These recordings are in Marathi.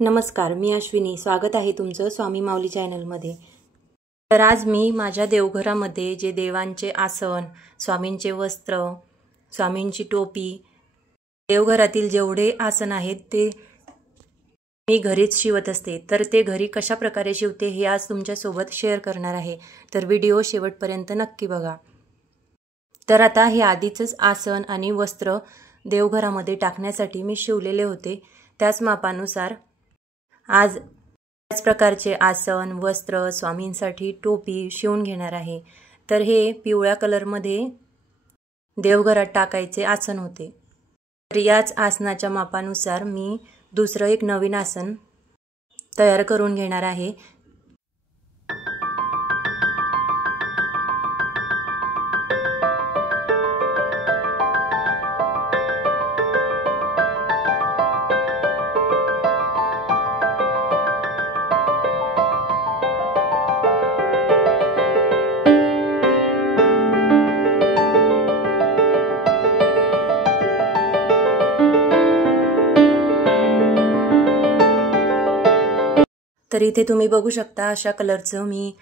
नमस्कार, मी अश्विनी. स्वागत आहे तुमचं स्वामी माऊली चॅनलमध्ये. तर आज मी माझ्या देवघरामध्ये जे देवांचे आसन, स्वामींचे वस्त्र, स्वामींची टोपी, देवघरातील जेवढे आसन आहेत ते मी घरीच शिवत असते. तर ते घरी कशा प्रकारे शिवते हे आज तुमच्यासोबत शेअर करणार आहे. तर व्हिडिओ शेवटपर्यंत नक्की बघा. तर आता हे आधीचंच आसन आणि वस्त्र देवघरामध्ये टाकण्यासाठी मी शिवलेले होते. त्याच मापानुसार आज त्याच प्रकारचे आसन, वस्त्र, स्वामींसाठी टोपी शिवून घेणार आहे. तर हे पिवळ्या कलरमध्ये देवघरात टाकायचे आसन होते. तर याच आसनाच्या मापानुसार मी दुसरं एक नवीन आसन तयार करून घेणार आहे. तर इथे तुम्ही बघू शकता अशा कलरचं मी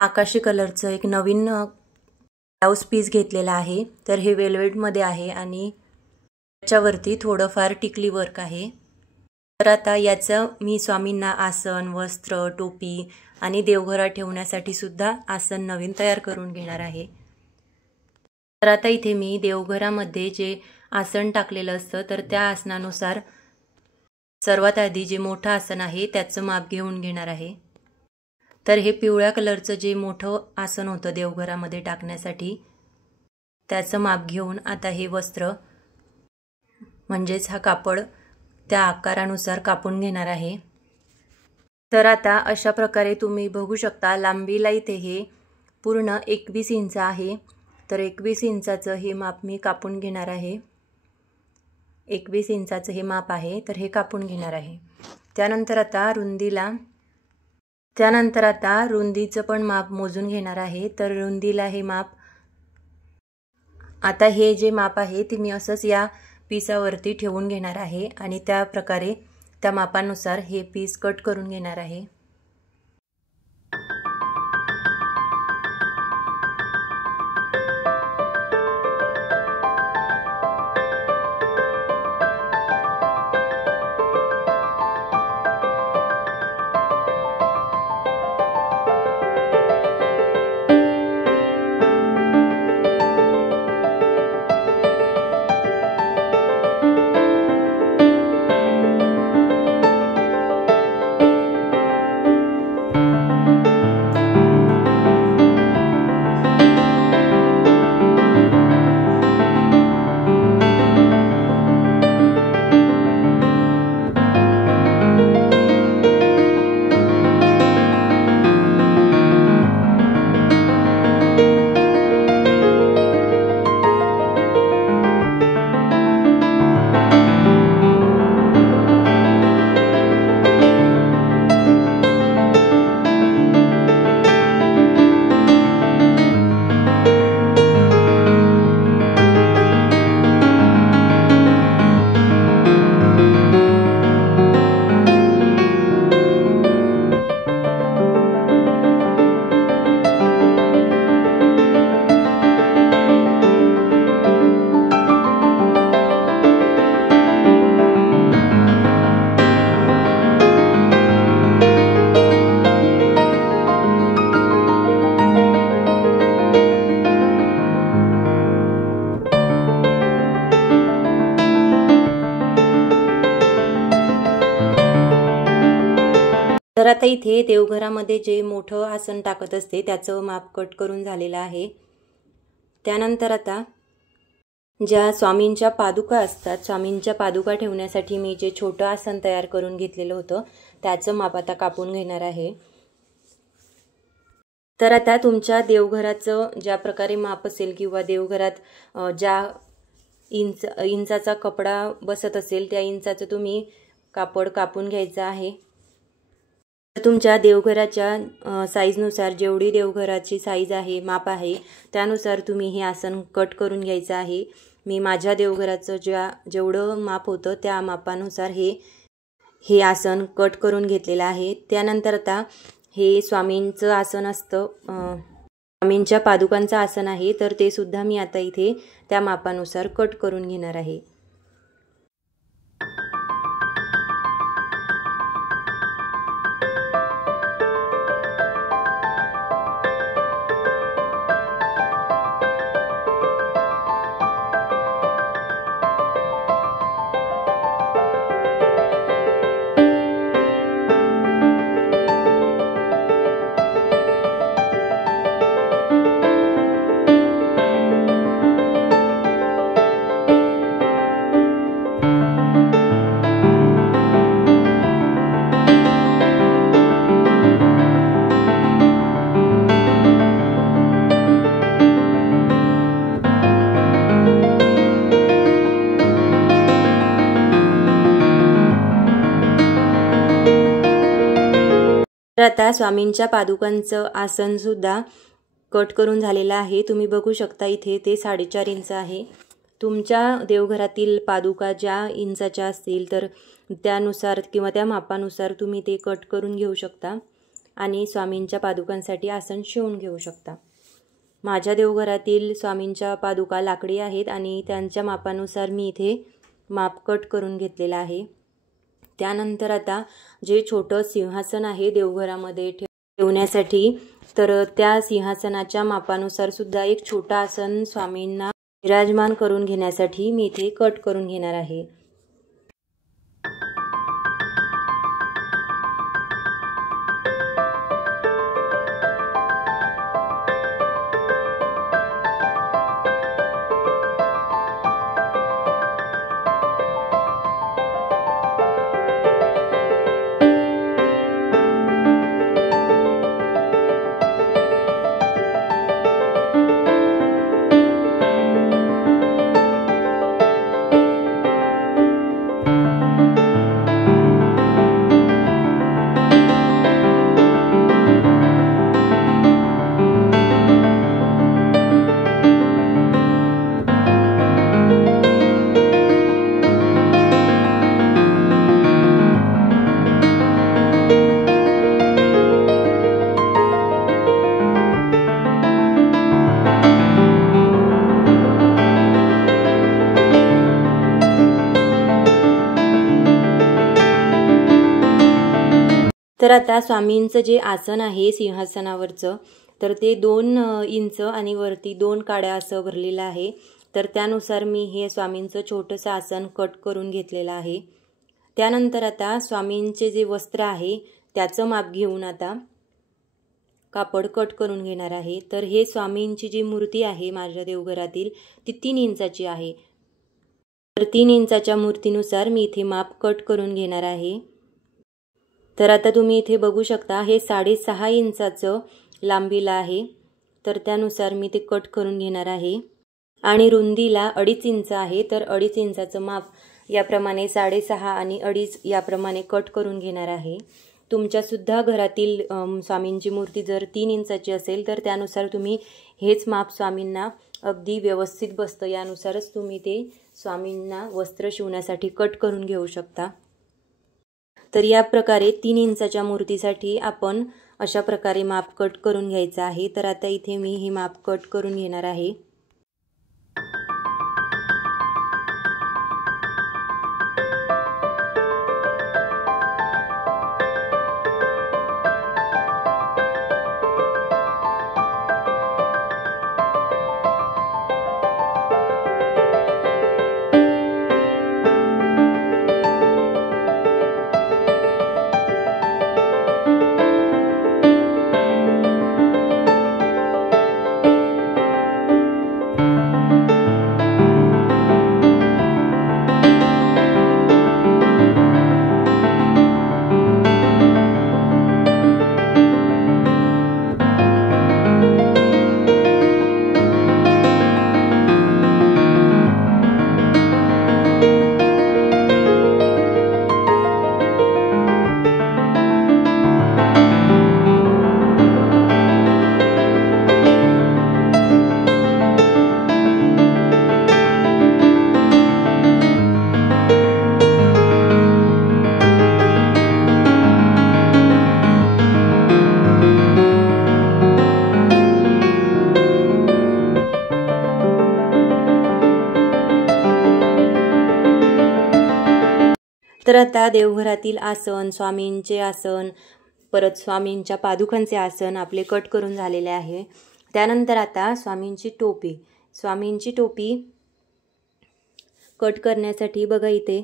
आकाशी कलरचं एक नवीन ब्लाउज पीस घेतलेला आहे. तर हे वेल्वेटमध्ये आहे आणि त्याच्यावरती थोडंफार टिकली वर्क आहे. तर आता याचं मी स्वामींना आसन, वस्त्र, टोपी आणि देवघरात ठेवण्यासाठी सुद्धा आसन नवीन तयार करून घेणार आहे. तर आता इथे मी देवघरामध्ये जे आसन टाकलेलं असतं तर त्या आसनानुसार सर्वात आधी जे मोठं आसन आहे त्याचं माप घेऊन घेणार आहे. तर हे पिवळ्या कलरचं जे मोठं आसन होतं देवघरामध्ये टाकण्यासाठी त्याचं माप घेऊन आता हे वस्त्र म्हणजेच हा कापड त्या आकारानुसार कापून घेणार आहे. तर आता अशा प्रकारे तुम्ही बघू शकता लांबीला इथे हे पूर्ण 21 इंच आहे. तर 21 इंचाचं हे माप मी कापून घेणार आहे. 21 इंचाचं हे माप आहे. तर हे कापून घेणार आहे. त्यानंतर आता रुंदीचं पण माप मोजून घेणार आहे. तर रुंदीला हे माप आता हे जे माप आहे ते मी असंच या पीसावरती ठेवून घेणार आहे आणि त्या प्रकारे त्या मापानुसार हे पीस कट करून घेणार आहे. तर आता इथे देवघरामध्ये जे मोठं आसन टाकत असते त्याचं माप कट करून झालेलं आहे. त्यानंतर आता ज्या स्वामींच्या पादुका असतात, स्वामींच्या पादुका ठेवण्यासाठी मी जे छोटं आसन तयार करून घेतलेलं होतं त्याचं माप आता कापून घेणार आहे. तर आता तुमच्या देवघराचं ज्या प्रकारे माप असेल किंवा देवघरात ज्या इंचाचा कपडा बसत असेल त्या इंचाचं तुम्ही कापड कापून घ्यायचं आहे. तुमच्या देवघराच्या साईजनुसार जेवढी देवघराची साईज आहे, माप आहे त्यानुसार तुम्ही हे आसन कट करून घ्यायचं आहे. मी माझ्या देवघराचं जेवढं माप होतं त्या मापानुसार हे हे आसन कट करून घेतलेलं आहे। त्यानंतर आता हे स्वामींचं आसन असतं, स्वामींच्या पादुकांचं आसन आहे, तर ते सुद्धा मी आता इथे त्या मापानुसार कट करून घेणार आहे। तर आता स्वामींच्या पादुकांचं आसन सुद्धा कट करून झालेलं आहे। तुम्ही बघू शकता इथे ते 4.5 इंच आहे। तुमच्या देवघरातील पादुका ज्या इंचाच्या असतील तर त्यानुसार किंवा त्या मापानुसार तुम्ही ते कट करून घेऊ शकता आणि स्वामींच्या पादुकांसाठी आसन शिवून घेऊ शकता। माझ्या देवघरातील स्वामींच्या पादुका लाकडी आहेत आणि त्यांच्या मापानुसार मी इथे माप कट करून घेतलेला आहे। त्यानंतर आता जे छोटं सिंहासन आहे देवघरामध्ये ठेवण्यासाठी, तर त्या सिंहासनाच्या मापानुसार सुद्धा एक छोटा आसन स्वामींना विराजमान करून घेण्यासाठी मी इथे कट करून घेणार आहे। तर आता स्वामींचं जे आसन आहे सिंहासनावरचं, तर ते 2 इंच आणि वरती 2 काड्या असं भरलेलं आहे। तर त्यानुसार मी हे स्वामींचं छोटंसं आसन कट करून घेतलेलं आहे। त्यानंतर आता स्वामींचे जे वस्त्र आहे त्याचं माप घेऊन आता कापड कट करून घेणार आहे। तर हे स्वामींची जी मूर्ती आहे माझ्या देवघरातील ती 3 इंचाची आहे। तर 3 इंचाच्या मूर्तीनुसार मी इथे माप कट करून घेणार आहे। तर आता तुम्ही इथे बघू शकता हे 6.5 इंचाचं लांबीला आहे, तर त्यानुसार मी ते कट करून घेणार आहे। आणि रुंदीला 2.5 इंच आहे, तर 2.5 इंचाचं माप याप्रमाणे 6.5 आणि 2.5 याप्रमाणे कट करून घेणार आहे। तुमच्यासुद्धा घरातील स्वामींची मूर्ती जर 3 इंचाची असेल तर त्यानुसार तुम्ही हेच माप स्वामींना अगदी व्यवस्थित बसतं यानुसारच तुम्ही ते स्वामींना वस्त्र शिवण्यासाठी कट करून घेऊ शकता। तर या प्रकारे 3 इंचाच्या मूर्तीसाठी आपण अशा प्रकारे माप कट करून घ्यायचं आहे। तर आता इथे मी हे माप कट करून घेणार आहे। तर आता देवघरातील आसन, स्वामींचे आसन, परत स्वामींच्या पादुकांचे आसन आपले कट करून झालेले आहे. त्यानंतर आता स्वामींची टोपी कट करण्यासाठी बघा इथे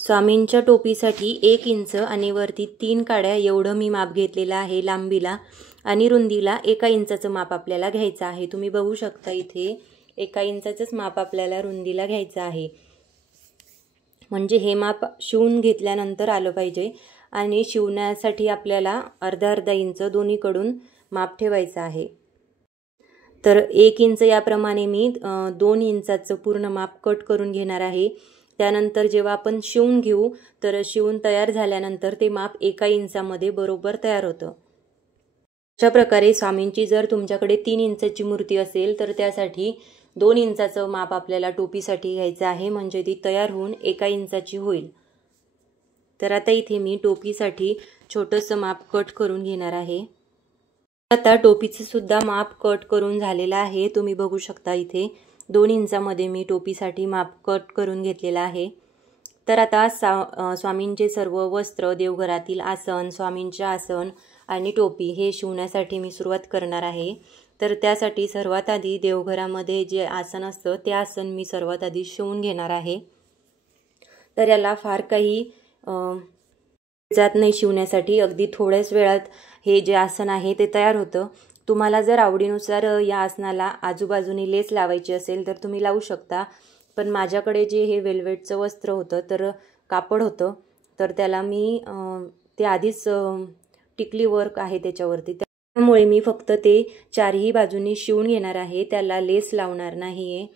स्वामींच्या टोपीसाठी 1 इंच आणि वरती 3 काड्या एवढं मी माप घेतलेलं आहे. लांबीला आणि रुंदीला 1 इंचाचं माप आपल्याला घ्यायचं आहे. तुम्ही बघू शकता इथे 1 इंचाचंच माप आपल्याला रुंदीला घ्यायचं आहे. म्हणजे हे माप शिवून घेतल्यानंतर आलं पाहिजे आणि शिवण्यासाठी आपल्याला अर्धा इंच दोन्हीकडून माप ठेवायचं आहे. तर 1 इंच याप्रमाणे मी 2 इंचाचं पूर्ण माप कट करून घेणार आहे. त्यानंतर जेव्हा आपण शिवून घेऊ तर शिवून तयार झाल्यानंतर ते माप 1 इंचामध्ये बरोबर तयार होतं. अशा प्रकारे स्वामींची जर तुमच्याकडे 3 इंचाची मूर्ती असेल तर त्यासाठी 2 इंचाचं माप आपल्याला टोपीसाठी घ्यायचं आहे. म्हणजे ती तयार होऊन 1 इंचाची होईल. तर आता इथे मी टोपीसाठी छोटंसं माप कट करून घेणार आहे. आता टोपीचं सुद्धा माप कट करून झालेलं आहे. तुम्ही बघू शकता इथे 2 इंचामध्ये मी टोपीसाठी माप कट करून घेतलेला आहे. तर आता स्वामींचे सर्व वस्त्र, देवघरातील आसन, स्वामींचे आसन आणि टोपी हे शिवण्यासाठी मी सुरुवात करणार आहे. तर त्यासाठी सर्वात आधी देवघरामध्ये जे आसन असतं ते आसन मी सर्वात आधी शिवून घेणार आहे. तर याला फार काही जात नाही शिवण्यासाठी, अगदी थोड्याच वेळात हे जे आसन आहे ते तयार होतं. तुम्हाला जर आवडीनुसार या आसनाला आजूबाजूने लेस लावायची असेल तर तुम्ही लावू शकता. पण माझ्याकडे जे हे वेल्वेटचं वस्त्र होतं तर कापड होतं तर त्याला मी ते आधीच टिकली वर्क आहे त्याच्यावरती, त्यामुळे मी फक्त ते 4ही बाजूनी शिवून घेणार आहे. त्याला लेस लावणार नाही आहे.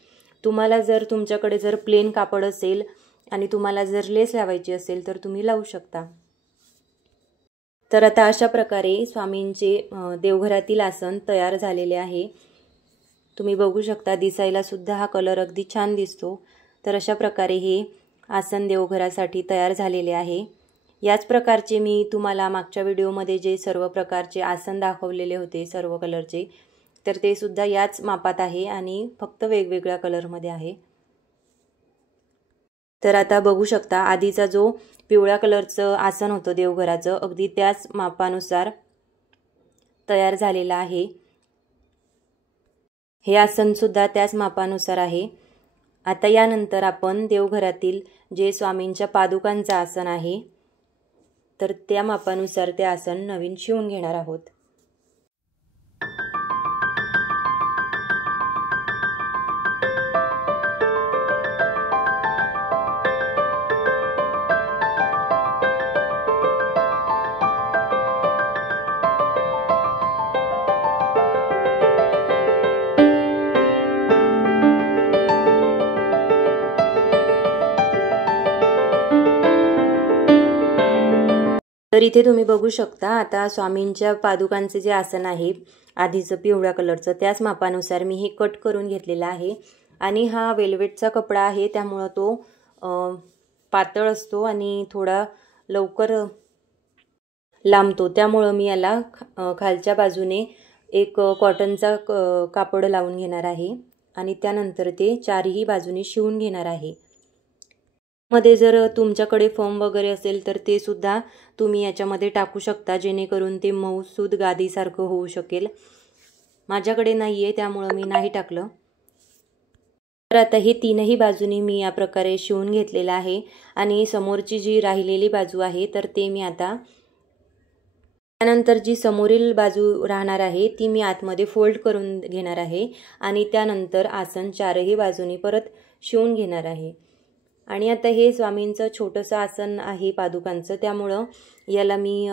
तुम्हाला जर तुमच्याकडे जर प्लेन कापड असेल आणि तुम्हाला जर लेस लावायची असेल तर तुम्ही लावू शकता. तर आता अशा प्रकारे स्वामींचे देवघरातील आसन तयार झालेले आहे. तुम्ही बघू शकता दिसायला सुद्धा हा कलर अगदी छान दिसतो. तर अशा प्रकारे हे आसन देवघरासाठी तयार झालेले आहे. याच प्रकारचे मी तुम्हाला मागच्या व्हिडिओमध्ये जे सर्व प्रकारचे आसन दाखवलेले होते सर्व कलरचे, तर ते सुद्धा याच मापात आहे आणि फक्त वेगवेगळ्या कलरमध्ये आहे. तर आता बघू शकता आधीचा जो पिवळ्या कलरचं आसन होतं देवघराचं अगदी त्याच मापानुसार तयार झालेलं आहे. हे आसन सुद्धा त्याच मापानुसार आहे. आता यानंतर आपण देवघरातील जे स्वामींच्या पादुकांचं आसन आहे तर त्या मापानुसार ते आसन नवीन शिवून घेणार आहोत. तर इथे तुम्ही बघू शकता आता स्वामींच्या पादुकांचे जे आसन आहे आधीचं पिवळ्या कलरचं त्याच मापानुसार मी हे कट करून घेतलेलं आहे. आणि हा वेल्वेटचा कपडा आहे त्यामुळं तो पातळ असतो आणि थोडा लवकर लांबतो. त्यामुळं मी याला खालच्या बाजूने एक कॉटनचा कापड लावून घेणार आहे आणि त्यानंतर ते 4ही बाजूने शिवून घेणार आहे. मध्ये जर तुमच्याकडे फॉर्म वगैरे असेल तर ते सुद्धा तुम्ही याच्यामध्ये टाकू शकता जेणेकरून ते मऊसूद गादीसारखं होऊ शकेल. माझ्याकडे नाही आहे त्यामुळं मी नाही टाकलं. तर आता हे 3ही बाजूनी मी या प्रकारे शिवून घेतलेलं आहे आणि समोरची जी राहिलेली बाजू आहे तर ते मी आता त्यानंतर जी समोरील बाजू राहणार आहे ती मी आतमध्ये फोल्ड करून घेणार आहे आणि त्यानंतर आसन 4ही बाजूनी परत शिवून घेणार आहे. आणि आता हे स्वामींचं छोटंसं आसन आहे पादुकांचं त्यामुळं याला मी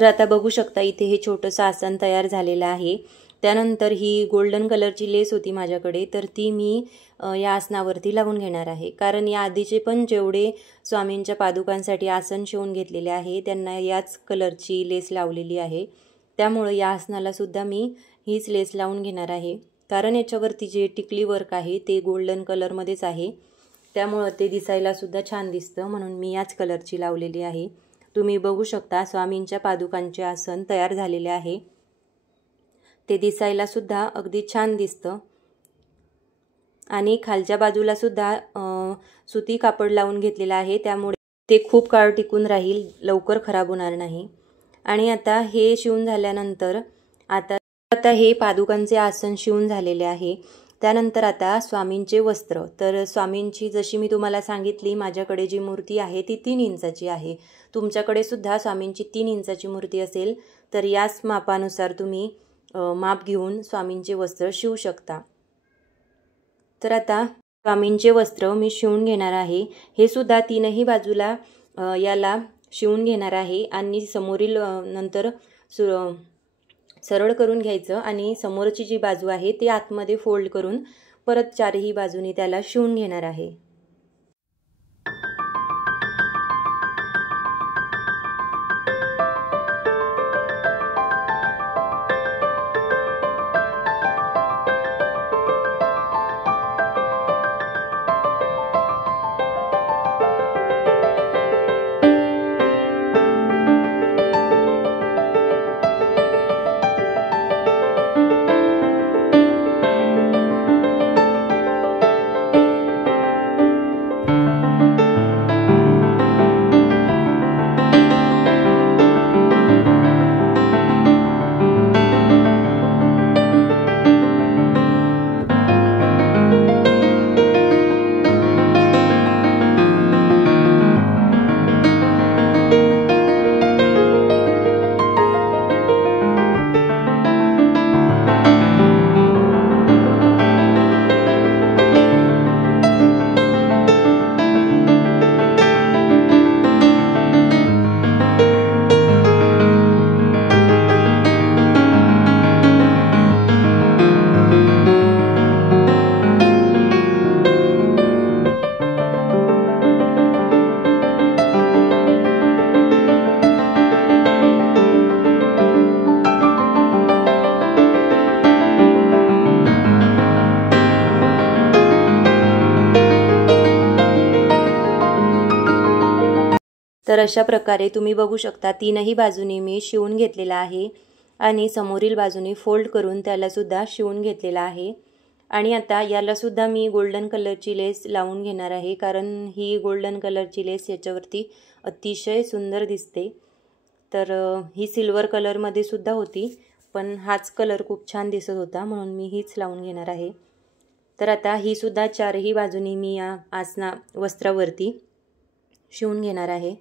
तर आता बघू शकता इथे हे छोटंसं आसन तयार झालेलं आहे. त्यानंतर ही गोल्डन कलरची लेस होती माझ्याकडे, तर ती मी या आसनावरती लावून घेणार आहे. कारण या आधीचे पण जेवढे स्वामींच्या पादुकांसाठी आसन शिवून घेतलेले आहे त्यांना याच कलरची लेस लावलेली आहे. त्यामुळे या आसनाला सुद्धा मी हीच लेस लावून घेणार आहे. कारण याच्यावरती जे टिकली वर्क आहे ते गोल्डन कलरमध्येच आहे, त्यामुळं ते दिसायला सुद्धा छान दिसतं, म्हणून मी याच कलरची लावलेली आहे. तुम्ही बघू शकता स्वामींच्या पादुकांचे आसन तयार झालेले आहे. ते दिसायला सुद्धा अगदी छान दिसतं आणि खालच्या बाजूला सुद्धा सुती कापड लावून घेतलेला आहे, त्यामुळे ते खूप काळ टिकून राहील, लवकर खराब होणार नाही. आणि आता हे शिवून झाल्यानंतर आता हे पादुकांचे आसन शिवून झालेले आहे. त्यानंतर आता स्वामींचे वस्त्र. तर स्वामींची जशी मी तुम्हाला सांगितली माझ्याकडे जी मूर्ती आहे ती 3 इंचाची आहे. तुमच्याकडे सुद्धा स्वामींची 3 इंचाची मूर्ती असेल तर याच मापानुसार तुम्ही माप घेऊन स्वामींचे वस्त्र शिवू शकता. तर आता स्वामींचे वस्त्र मी शिवून घेणार आहे. हे सुद्धा 3ही बाजूला याला शिवून घेणार आहे आणि समोरील नंतर सरळ करून घ्यायचं आणि समोरची जी बाजू आहे ती आतमध्ये फोल्ड करून परत 4ही बाजूनी त्याला शिवून घेणार आहे. तर अशा प्रकारे तुम्ही बघू शकता 3ही बाजूनी मी शिवून घेतलेला आहे आणि समोरील बाजूनी फोल्ड करून त्याला सुद्धा शिवून घेतलेला आहे. आणि आता याला सुद्धा मी गोल्डन कलरची लेस लावून घेणार आहे, कारण ही गोल्डन कलरची लेस याच्यावरती अतिशय सुंदर दिसते. तर ही सिल्वर कलरमध्ये सुद्धा होती, पण हाच कलर खूप छान दिसत होता म्हणून मी हीच लावून घेणार आहे. तर आता ही सुद्धा 4ही बाजूनी मी या वस्त्रावरती शिवून घेणार आहे.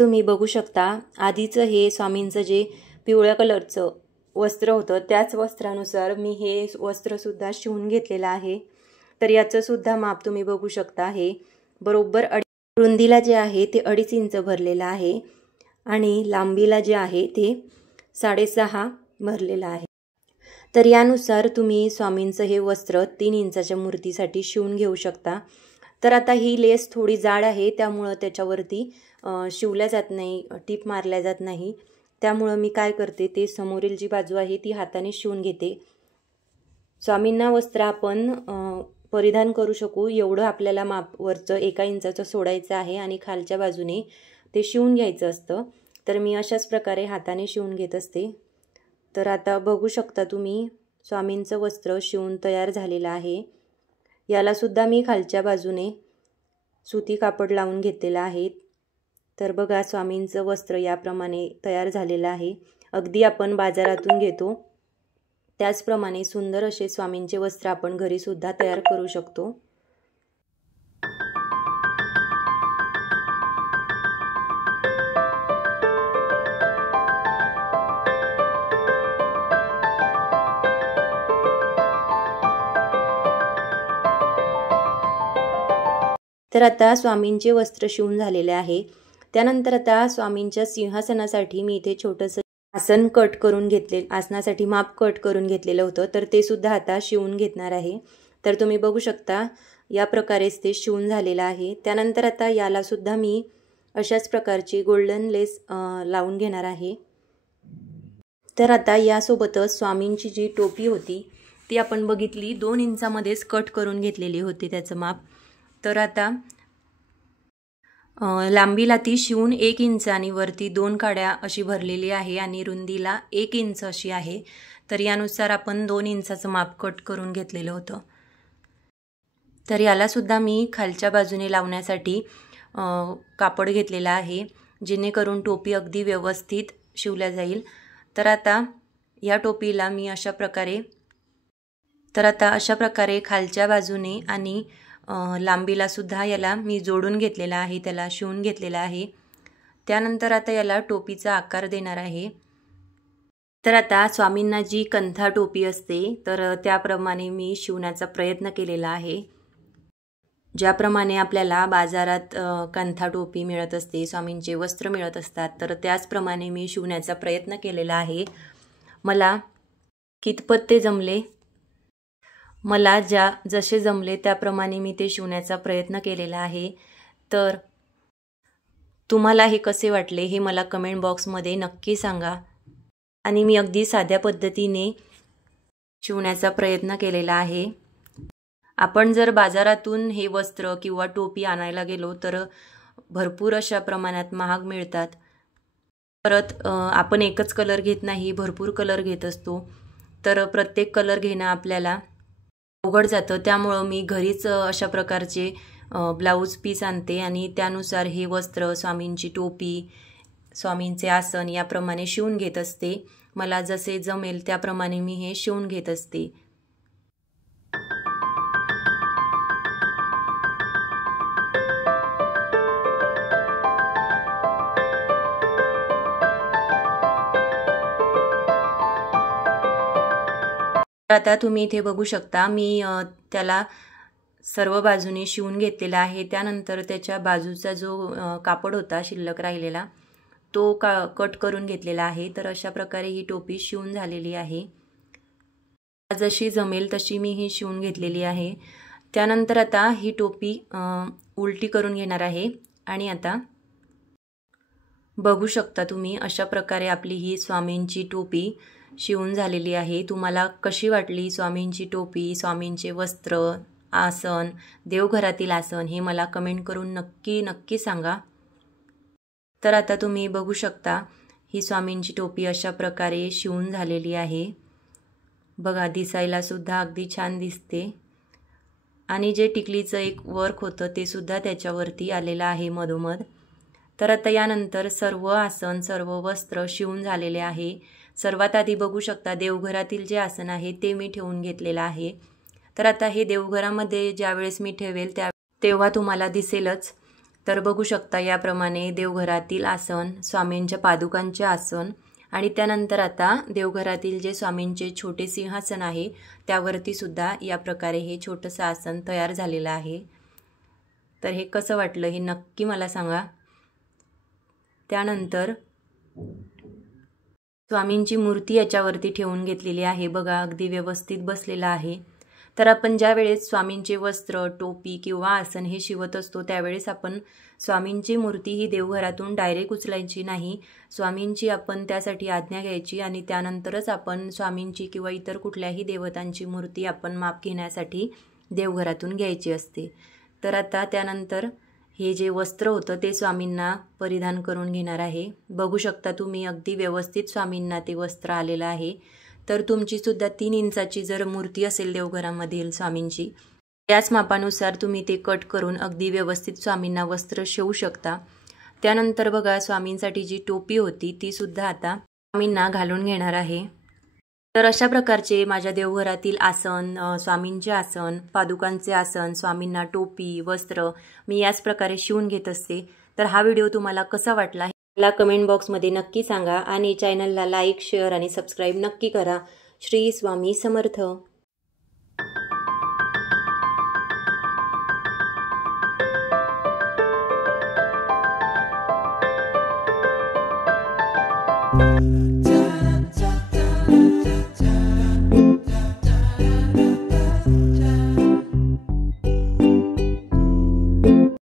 तुम्ही बघू शकता आधीचं हे स्वामींचं जे पिवळ्या कलरचं वस्त्र होतं त्याच वस्त्रानुसार मी हे वस्त्रसुद्धा शिवून घेतलेलं आहे। तर याचं सुद्धा माप तुम्ही बघू शकता, हे बरोबर रुंदीला जे आहे ते 2.5 इंच भरलेलं आहे आणि लांबीला जे आहे ते 6.5 भरलेलं आहे। तर यानुसार तुम्ही स्वामींचं हे वस्त्र 3 इंचाच्या मूर्तीसाठी शिवून घेऊ शकता। तर आता ही लेस थोडी जाड आहे त्यामुळं त्याच्यावरती शिवल्या जात नाही, टीप मारल्या जात नाही। त्यामुळं मी काय करते ते समोरील जी बाजू आहे ती हाताने शिवून घेते। स्वामींना वस्त्र आपण परिधान करू शकू एवढं आपल्याला माप वरचं 1 इंचाचं सोडायचं आहे आणि खालच्या बाजूने ते शिवून घ्यायचं असतं। तर मी अशाच प्रकारे हाताने शिवून घेत असते। तर आता बघू शकता तुम्ही स्वामींचं वस्त्र शिवून तयार झालेलं आहे। याला सुद्धा मी खालच्या बाजूने सुती कापड लावून घेतलेलं आहे। तर बघा स्वामींचं वस्त्र याप्रमाणे तयार झालेलं आहे। अगदी आपण बाजारातून घेतो त्याचप्रमाणे सुंदर असे स्वामींचे वस्त्र आपण घरी सुद्धा तयार करू शकतो। तर आता स्वामींचे वस्त्र शिवून झालेले आहे। त्यानंतर आता स्वामींच्या सिंहासनासाठी मी इथे छोटंसं आसन कट करून घेतले, आसनासाठी माप कट करून घेतलेलं होतं, तर ते सुद्धा आता शिवून घेणार आहे। तर तुम्ही बघू शकता या प्रकारेच ते शिवून झालेलं आहे। त्यानंतर आता याला सुद्धा मी अशाच प्रकारची गोल्डन लेस लावून घेणार आहे। तर आता यासोबतच स्वामींची जी टोपी होती ती आपण बघितली 2 इंचामध्येच कट करून घेतलेली होती त्याचं माप। तर आता लांबीला ती शिवून 1 इंच आणि वरती 2 काड्या अशी भरलेली आहे आणि रुंदीला 1 इंच अशी आहे। तर यानुसार आपण 2 इंचाचं माप कट करून घेतलेलं होतं। तर याला सुद्धा मी खालच्या बाजूने लावण्यासाठी कापड घेतलेला आहे जेणेकरून टोपी अगदी व्यवस्थित शिवल्या जाईल। तर आता या टोपीला मी अशा प्रकारे खालच्या बाजूने आणि लांबीला सुद्धा याला मी जोडून घेतलेला आहे, त्याला शिवून घेतलेला आहे। त्यानंतर आता याला टोपीचा आकार देणार आहे। तर आता स्वामींना जी कंथा टोपी असते तर त्याप्रमाणे मी शिवण्याचा प्रयत्न केलेला आहे। ज्याप्रमाणे आपल्याला बाजारात कंथा टोपी मिळत असते, स्वामींचे वस्त्र मिळत असतात, तर त्याचप्रमाणे मी शिवण्याचा प्रयत्न केलेला आहे। मला कितपत ते जमले, मला जसे जमले त्याप्रमाणे मी ते शिवण्याचा प्रयत्न केलेला आहे। तर तुम्हाला हे कसे वाटले हे मला कमेंट बॉक्समध्ये नक्की सांगा। आणि मी अगदी साध्या पद्धतीने शिवण्याचा प्रयत्न केलेला आहे। आपण जर बाजारातून हे वस्त्र किंवा टोपी आणायला गेलो तर भरपूर अशा प्रमाणात महाग मिळतात। परत आपण एकच कलर घेत नाही, भरपूर कलर घेत असतो, तर प्रत्येक कलर घेणं आपल्याला अवघड जातं। त्यामुळं मी घरीच अशा प्रकारचे ब्लाऊज पीस आणते आणि त्यानुसार हे वस्त्र, स्वामींची टोपी, स्वामींचे आसन याप्रमाणे शिवून घेत असते। मला जसे जमेल त्याप्रमाणे मी हे शिवून घेत असते। आता तुम्ही इथे बघू शकता मी त्याला सर्व बाजूने शिवून घेतलेला आहे। त्यानंतर त्याच्या बाजूचा जो कापड होता शिल्लक राहिलेला तो कट करून घेतलेला आहे। तर अशा प्रकारे ही टोपी शिवून झालेली आहे। जशी जमेल तशी मी ही शिवून घेतलेली आहे। त्यानंतर आता ही टोपी उलटी करून घेणार आहे आणि आता बघू शकता तुम्ही अशा प्रकारे आपली ही स्वामींची टोपी शिवून झालेली आहे। तुम्हाला कशी वाटली स्वामींची टोपी, स्वामींचे वस्त्र, आसन, देवघरातील आसन हे मला कमेंट करून नक्की सांगा। तर आता तुम्ही बघू शकता ही स्वामींची टोपी अशा प्रकारे शिवून झालेली आहे। बघा दिसायला सुद्धा अगदी छान दिसते आणि जे टिकलीचं एक वर्क होतं ते सुद्धा त्याच्यावरती आलेलं आहे मधोमध। तर आता यानंतर सर्व आसन, सर्व वस्त्र शिवून झालेले आहे। सर्वात आधी बघू शकता देवघरातील जे आसन आहे ते मी ठेवून घेतलेलं आहे। तर आता हे देवघरामध्ये ज्यावेळेस मी ठेवेल तेव्हा तुम्हाला दिसेलच। तर बघू शकता याप्रमाणे देवघरातील आसन, स्वामींच्या पादुकांचे आसन आणि त्यानंतर आता देवघरातील जे स्वामींचे छोटे सिंहासन आहे त्यावरती सुद्धा या प्रकारे हे छोटंसं आसन तयार झालेलं आहे। तर हे कसं वाटलं हे नक्की मला सांगा। त्यानंतर स्वामींची मूर्ती याच्यावरती ठेवून घेतलेली आहे बघा, अगदी व्यवस्थित बसलेला आहे। तर आपण ज्या वेळेस स्वामींचे वस्त्र, टोपी किंवा आसन हे शिवत असतो त्यावेळेस आपण स्वामींची मूर्ती ही देवघरातून डायरेक्ट उचलायची नाही। स्वामींची आपण त्यासाठी आज्ञा घ्यायची आणि त्यानंतरच आपण स्वामींची किंवा इतर कुठल्याही देवतांची मूर्ती आपण माप घेण्यासाठी देवघरातून घ्यायची असते। तर आता त्यानंतर हे जे वस्त्र होतं ते स्वामींना परिधान करून घेणार आहे। बघू शकता तुम्ही अगदी व्यवस्थित स्वामींना ते वस्त्र आलेलं आहे। तर तुमची सुद्धा 3 इंचाची जर मूर्ती असेल देवघरामधील स्वामींची, त्याच मापानुसार तुम्ही ते कट करून अगदी व्यवस्थित स्वामींना वस्त्र शिवू शकता। त्यानंतर बघा स्वामींसाठी जी टोपी होती ती सुद्धा आता स्वामींना घालून घेणार आहे। तर अशा प्रकारचे माझ्या देवघरातील आसन, स्वामींचे आसन, पादुकांचे आसन, स्वामींना टोपी, वस्त्र मी याच प्रकारे शिवून घेत असते। तर हा व्हिडिओ तुम्हाला कसा वाटला मला कमेंट बॉक्समध्ये नक्की सांगा आणि चॅनलला लाईक, शेअर आणि सबस्क्राईब नक्की करा। श्री स्वामी समर्थ। Da